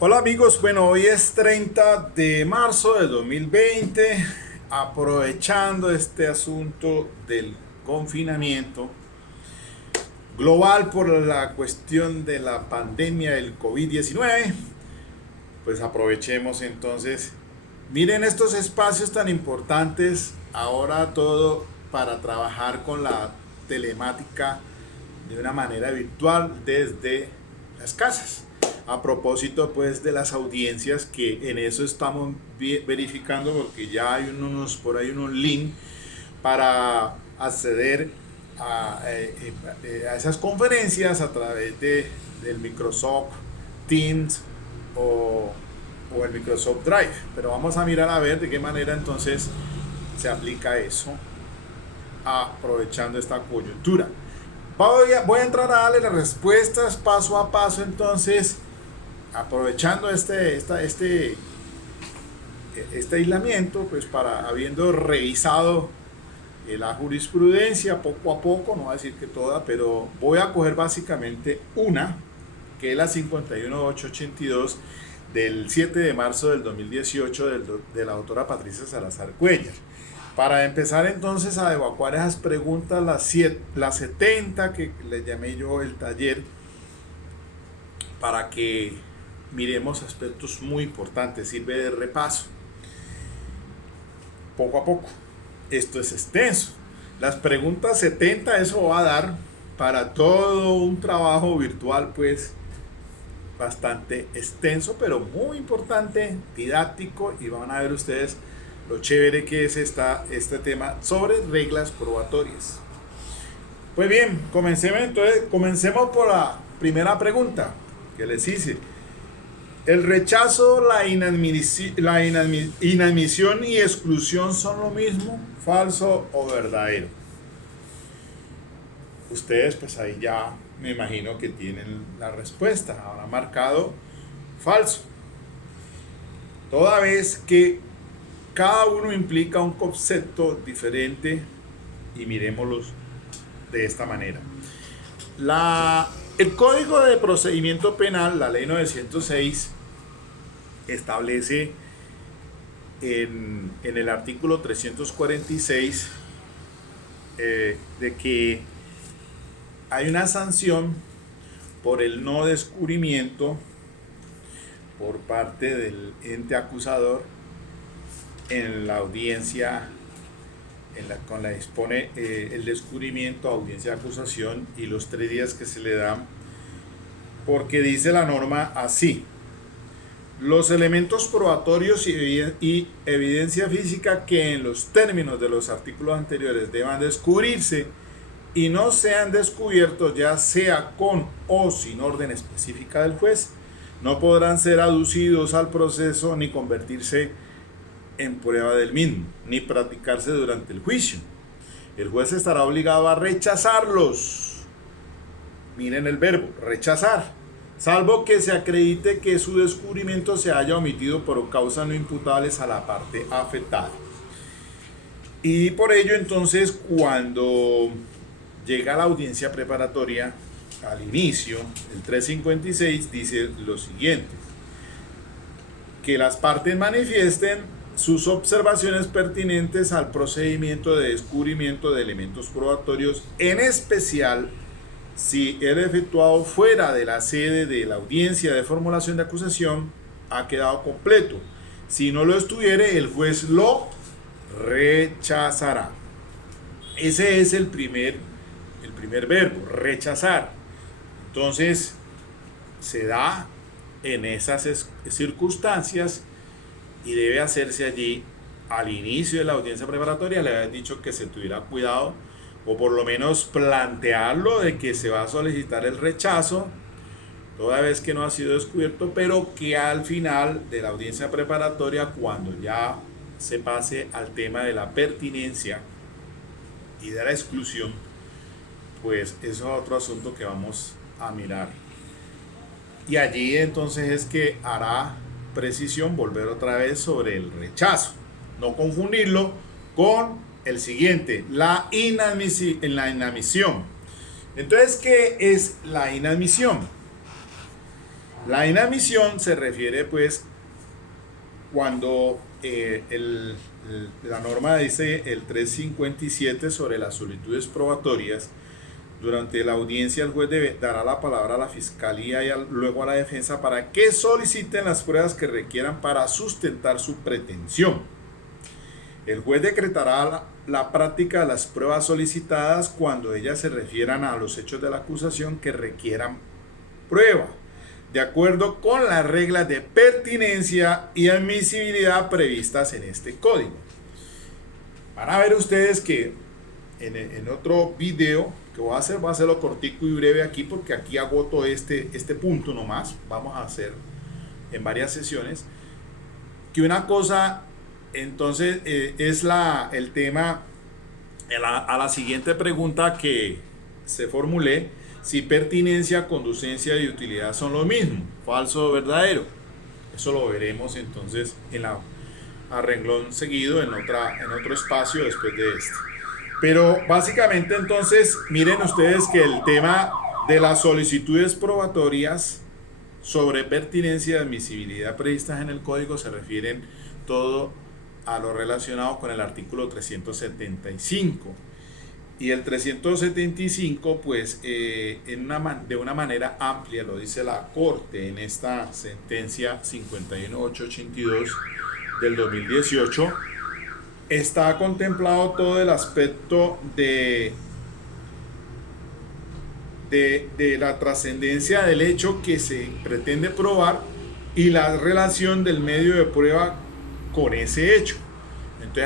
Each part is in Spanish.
Hola amigos, bueno, hoy es 30 de marzo de 2020, aprovechando este asunto del confinamiento global por la cuestión de la pandemia del COVID-19, pues aprovechemos entonces, miren estos espacios tan importantes, ahora todo para trabajar con la telemática de una manera virtual desde las casas. A propósito pues de las audiencias que en eso estamos verificando porque ya hay unos por ahí unos links para acceder a esas conferencias a través del Microsoft Teams o, o el Microsoft Drive. Pero vamos a mirar a ver de qué manera entonces se aplica eso aprovechando esta coyuntura. Voy a entrar a darle las respuestas paso a paso entonces, aprovechando este aislamiento, pues para habiendo revisado la jurisprudencia poco a poco, no voy a decir que toda, pero voy a coger básicamente una, que es la 51882 del 7 de marzo del 2018 de la doctora Patricia Salazar Cuellar. Para empezar entonces a evacuar esas preguntas, las 70 que le llamé yo el taller, para que miremos aspectos muy importantes, sirve de repaso, poco a poco. Esto es extenso. Las preguntas 70, eso va a dar para todo un trabajo virtual, pues bastante extenso, pero muy importante, didáctico, y van a ver ustedes lo chévere que es este tema sobre reglas probatorias. Pues bien, comencemos por la primera pregunta que les hice. ¿El rechazo, inadmisión y exclusión son lo mismo? ¿Falso o verdadero? Ustedes pues ahí ya me imagino que tienen la respuesta. Habrá marcado falso. Toda vez que cada uno implica un concepto diferente y miremoslos de esta manera. El Código de Procedimiento Penal, la Ley 906, establece en el artículo 346 de que hay una sanción por el no descubrimiento por parte del ente acusador en la audiencia con la dispone el descubrimiento, audiencia de acusación y los 3 días que se le dan, porque dice la norma así: los elementos probatorios y evidencia física que en los términos de los artículos anteriores deban descubrirse y no sean descubiertos, ya sea con o sin orden específica del juez, no podrán ser aducidos al proceso ni convertirse en prueba del mismo, ni practicarse durante el juicio. El juez estará obligado a rechazarlos. Miren el verbo, rechazar, salvo que se acredite que su descubrimiento se haya omitido por causas no imputables a la parte afectada. Y por ello entonces, cuando llega la audiencia preparatoria, al inicio, el 356 dice lo siguiente: que las partes manifiesten sus observaciones pertinentes al procedimiento de descubrimiento de elementos probatorios, en especial si el efectuado fuera de la sede de la audiencia de formulación de acusación ha quedado completo. Si no lo estuviere, el juez lo rechazará. Ese es el primer verbo, rechazar. Entonces, se da en esas circunstancias y debe hacerse allí al inicio de la audiencia preparatoria. Le había dicho que se tuviera cuidado, o por lo menos plantearlo, de que se va a solicitar el rechazo toda vez que no ha sido descubierto, pero que al final de la audiencia preparatoria, cuando ya se pase al tema de la pertinencia y de la exclusión, pues eso es otro asunto que vamos a mirar. Y allí entonces es que hará precisión volver otra vez sobre el rechazo. No confundirlo con el siguiente, la inadmisión. Entonces, ¿qué es la inadmisión? La inadmisión se refiere pues cuando la norma dice el 357 sobre las solicitudes probatorias. Durante la audiencia el juez dará la palabra a la fiscalía y luego a la defensa para que soliciten las pruebas que requieran para sustentar su pretensión. El juez decretará la práctica de las pruebas solicitadas cuando ellas se refieran a los hechos de la acusación que requieran prueba, de acuerdo con las reglas de pertinencia y admisibilidad previstas en este código. Van a ver ustedes que en otro video que voy a hacerlo cortico y breve aquí, porque aquí agoto este punto nomás. Vamos a hacer en varias sesiones que una cosa entonces es el tema a la siguiente pregunta que se formulé: si pertinencia, conducencia y utilidad son lo mismo, falso o verdadero. Eso lo veremos entonces a renglón seguido en otro espacio después de este. Pero básicamente entonces miren ustedes que el tema de las solicitudes probatorias sobre pertinencia y admisibilidad previstas en el código se refieren todo a lo relacionado con el artículo 375. Y el 375 pues de una manera amplia lo dice la Corte en esta sentencia 51882 del 2018. Está contemplado todo el aspecto de la trascendencia del hecho que se pretende probar y la relación del medio de prueba con ese hecho. Entonces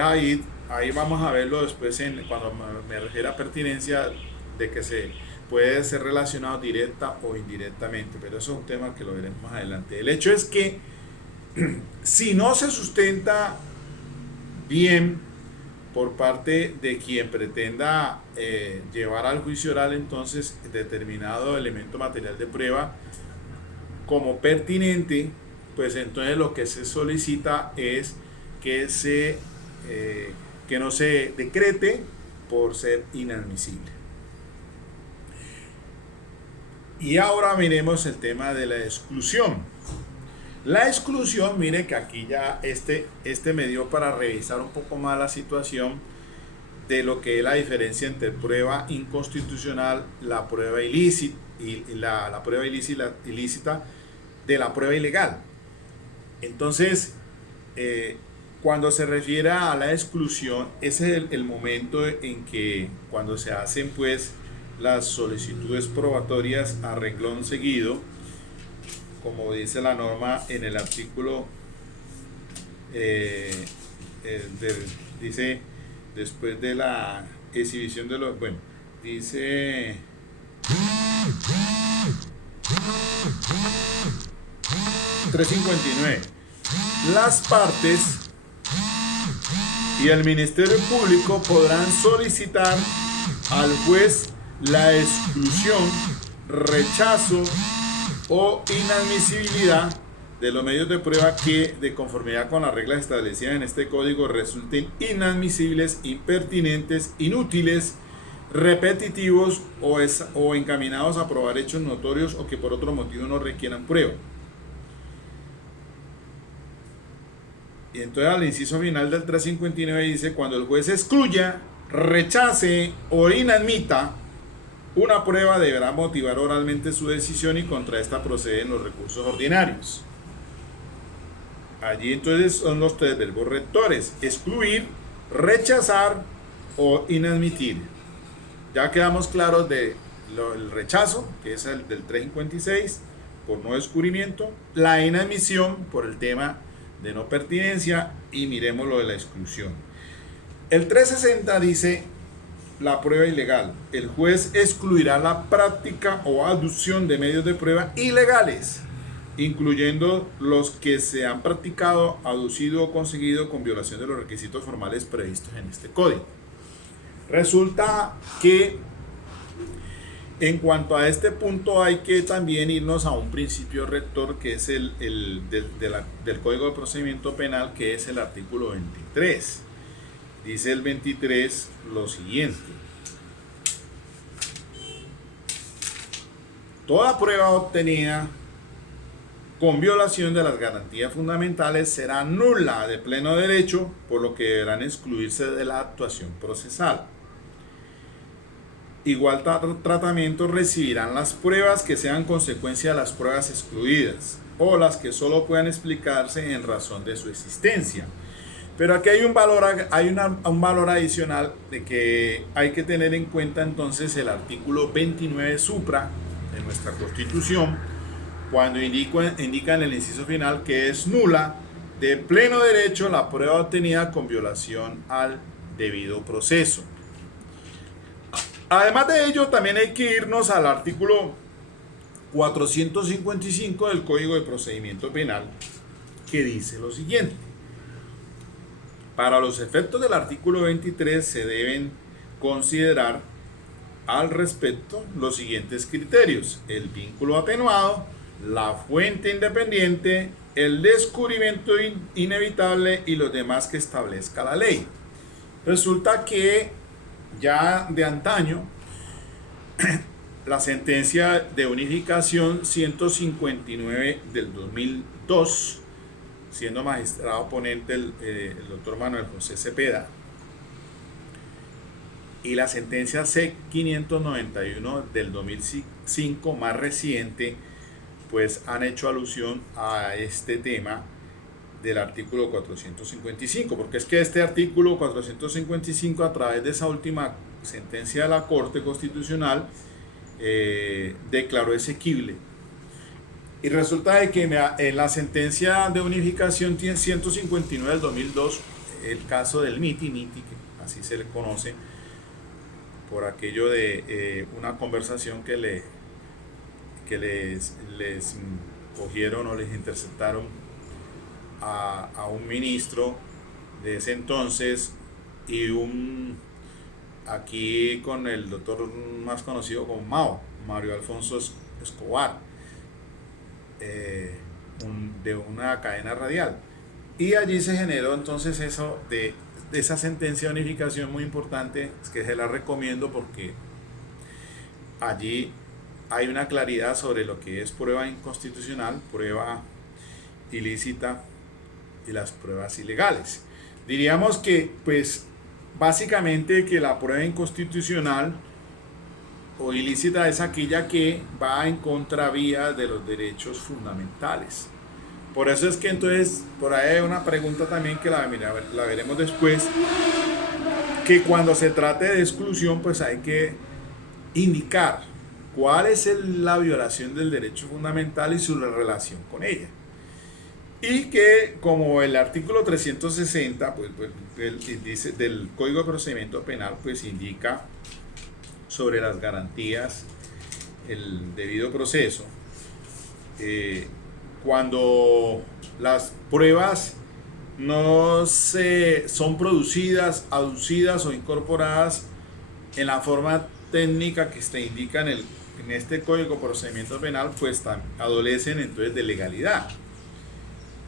ahí vamos a verlo después cuando me refiero a pertinencia, de que se puede ser relacionado directa o indirectamente, pero eso es un tema que lo veremos más adelante. El hecho es que si no se sustenta bien por parte de quien pretenda llevar al juicio oral entonces determinado elemento material de prueba como pertinente, pues entonces lo que se solicita es que no se decrete por ser inadmisible. Y ahora miremos el tema de la exclusión. La exclusión, mire que aquí ya este me dio para revisar un poco más la situación de lo que es la diferencia entre prueba inconstitucional, la prueba ilícita y la prueba ilícita de la prueba ilegal. Entonces, cuando se refiere a la exclusión, ese es el momento en que cuando se hacen pues las solicitudes probatorias a renglón seguido, como dice la norma en el artículo, dice, después de la exhibición de los, bueno, dice 359, las partes y el Ministerio Público podrán solicitar al juez la exclusión, rechazo o inadmisibilidad de los medios de prueba que, de conformidad con las reglas establecidas en este código, resulten inadmisibles, impertinentes, inútiles, repetitivos o encaminados a probar hechos notorios o que por otro motivo no requieran prueba. Y entonces al inciso final del 359 dice: cuando el juez excluya, rechace o inadmita una prueba, deberá motivar oralmente su decisión y contra esta proceden los recursos ordinarios. Allí entonces son los tres verbos rectores: excluir, rechazar o inadmitir. Ya quedamos claros del rechazo, que es el del 356 por no descubrimiento, la inadmisión por el tema de no pertinencia, y miremos lo de la exclusión. El 360 dice: la prueba ilegal. El juez excluirá la práctica o aducción de medios de prueba ilegales, incluyendo los que se han practicado, aducido o conseguido con violación de los requisitos formales previstos en este código. Resulta que en cuanto a este punto hay que también irnos a un principio rector que es del Código de Procedimiento Penal, que es el artículo 23. Dice el 23 lo siguiente: toda prueba obtenida con violación de las garantías fundamentales será nula de pleno derecho, por lo que deberán excluirse de la actuación procesal. Igual tratamiento recibirán las pruebas que sean consecuencia de las pruebas excluidas o las que solo puedan explicarse en razón de su existencia. Pero aquí hay un valor adicional de que hay que tener en cuenta entonces el artículo 29 supra de nuestra Constitución, cuando indica en el inciso final que es nula de pleno derecho la prueba obtenida con violación al debido proceso. Además de ello, también hay que irnos al artículo 455 del Código de Procedimiento Penal, que dice lo siguiente: para los efectos del artículo 23 se deben considerar al respecto los siguientes criterios: el vínculo atenuado, la fuente independiente, el descubrimiento inevitable y los demás que establezca la ley. Resulta que ya de antaño la sentencia de unificación 159 del 2002, siendo magistrado ponente el doctor Manuel José Cepeda, y la sentencia C591 del 2005 más reciente, pues han hecho alusión a este tema del artículo 455, porque es que este artículo 455, a través de esa última sentencia de la Corte Constitucional, declaró exequible. Y resulta de que en la sentencia de unificación 159 del 2002, el caso del MITI, que así se le conoce, por aquello de una conversación que les cogieron o les interceptaron a un ministro de ese entonces y aquí con el doctor más conocido como Mario Alfonso Escobar, de una cadena radial, y allí se generó entonces eso de esa sentencia de unificación muy importante, es que se la recomiendo porque allí hay una claridad sobre lo que es prueba inconstitucional, prueba ilícita y las pruebas ilegales. Diríamos que pues básicamente que la prueba inconstitucional o ilícita es aquella que va en contravía de los derechos fundamentales. Por eso es que entonces por ahí hay una pregunta también que la veremos después, que cuando se trate de exclusión pues hay que indicar cuál es la violación del derecho fundamental y su relación con ella. Y que como el artículo 360 dice, del Código de Procedimiento Penal pues indica sobre las garantías, el debido proceso, cuando las pruebas no son producidas, aducidas o incorporadas en la forma técnica que se indica en este Código de Procedimiento Penal, pues adolecen entonces de legalidad.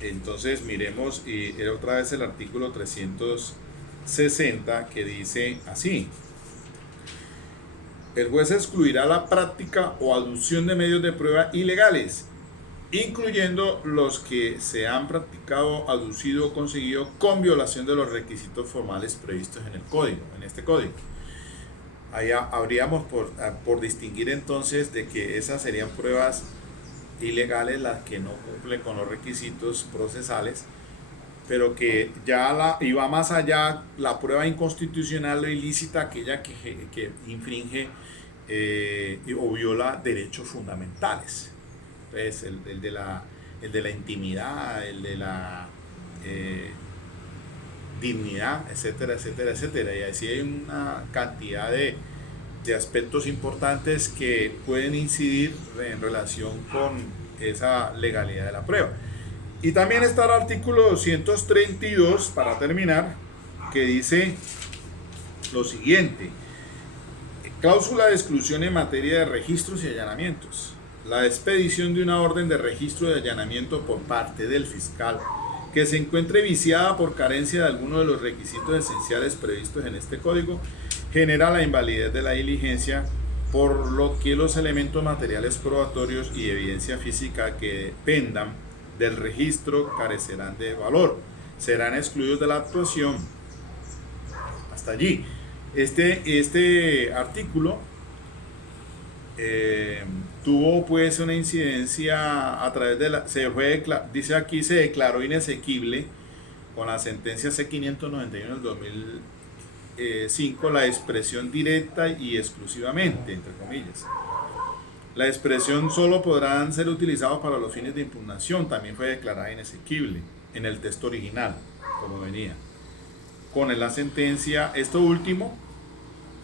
Entonces miremos y otra vez el artículo 360, que dice así: el juez excluirá la práctica o aducción de medios de prueba ilegales, incluyendo los que se han practicado, aducido o conseguido con violación de los requisitos formales previstos en este código. Ahí habríamos por distinguir entonces de que esas serían pruebas ilegales, las que no cumplen con los requisitos procesales, pero que ya va más allá la prueba inconstitucional o ilícita, aquella que infringe o viola derechos fundamentales. Entonces el de la intimidad, el de la dignidad, etcétera, etcétera, etcétera. Y así hay una cantidad de aspectos importantes que pueden incidir en relación con esa legalidad de la prueba. Y también está el artículo 232, para terminar, que dice lo siguiente: cláusula de exclusión en materia de registros y allanamientos. La expedición de una orden de registro de allanamiento por parte del fiscal que se encuentre viciada por carencia de alguno de los requisitos esenciales previstos en este código genera la invalidez de la diligencia por lo que los elementos materiales probatorios y evidencia física que dependan del registro carecerán de valor, serán excluidos de la actuación. Hasta allí. Este artículo tuvo pues una incidencia a través de dice aquí, se declaró inexequible con la sentencia C591 del 2005 la expresión directa y exclusivamente, entre comillas. La expresión solo podrán ser utilizados para los fines de impugnación, también fue declarada inexequible en el texto original, como venía. Con la sentencia, esto último,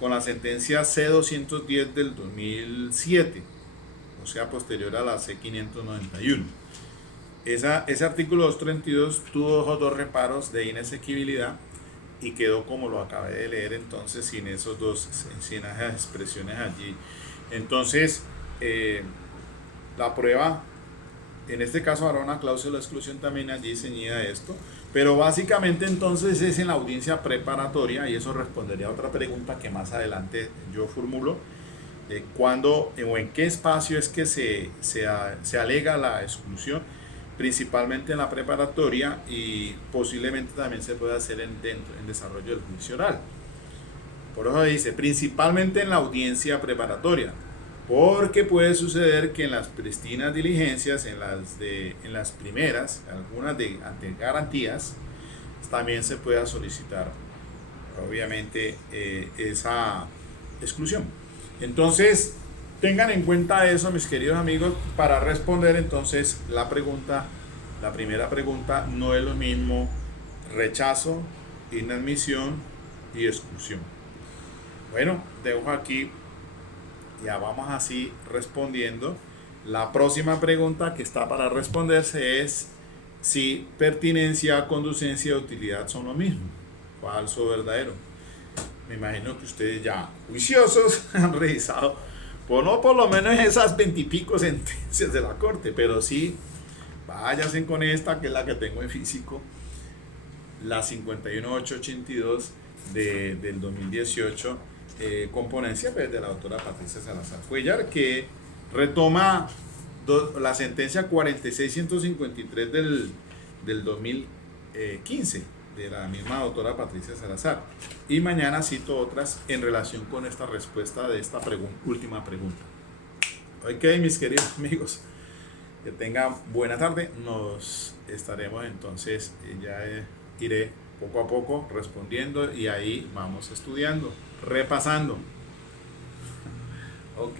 con la sentencia C210 del 2007, o sea, posterior a la C591. Ese artículo 232 tuvo dos reparos de inexequibilidad y quedó como lo acabé de leer, entonces sin esas expresiones allí. Entonces, la prueba, en este caso habrá una cláusula de exclusión también allí ceñida a esto, pero básicamente entonces es en la audiencia preparatoria, y eso respondería a otra pregunta que más adelante yo formulo, cuándo o en qué espacio es que se alega la exclusión, principalmente en la preparatoria, y posiblemente también se puede hacer en desarrollo del juicio oral. Por eso dice, principalmente en la audiencia preparatoria, porque puede suceder que en las pristinas diligencias, en las primeras, algunas ante garantías, también se pueda solicitar, obviamente, esa exclusión. Entonces, tengan en cuenta eso, mis queridos amigos, para responder entonces la primera pregunta. No es lo mismo rechazo, inadmisión y exclusión. Bueno, dejo aquí, ya vamos así respondiendo. La próxima pregunta que está para responderse es si pertinencia, conducencia y utilidad son lo mismo. Falso o verdadero. Me imagino que ustedes ya juiciosos han revisado, pues no por lo menos esas 20 y pico sentencias de la corte, pero sí, váyanse con esta, que es la que tengo en físico, la 51882 del 2018, con ponencia pues, de la doctora Patricia Salazar Cuellar, que retoma la sentencia 46153 del 2015 de la misma doctora Patricia Salazar, y mañana cito otras en relación con esta respuesta de esta última pregunta. Ok, mis queridos amigos, que tengan buena tarde. Nos estaremos entonces, ya iré poco a poco respondiendo, y ahí vamos estudiando, repasando. Ok.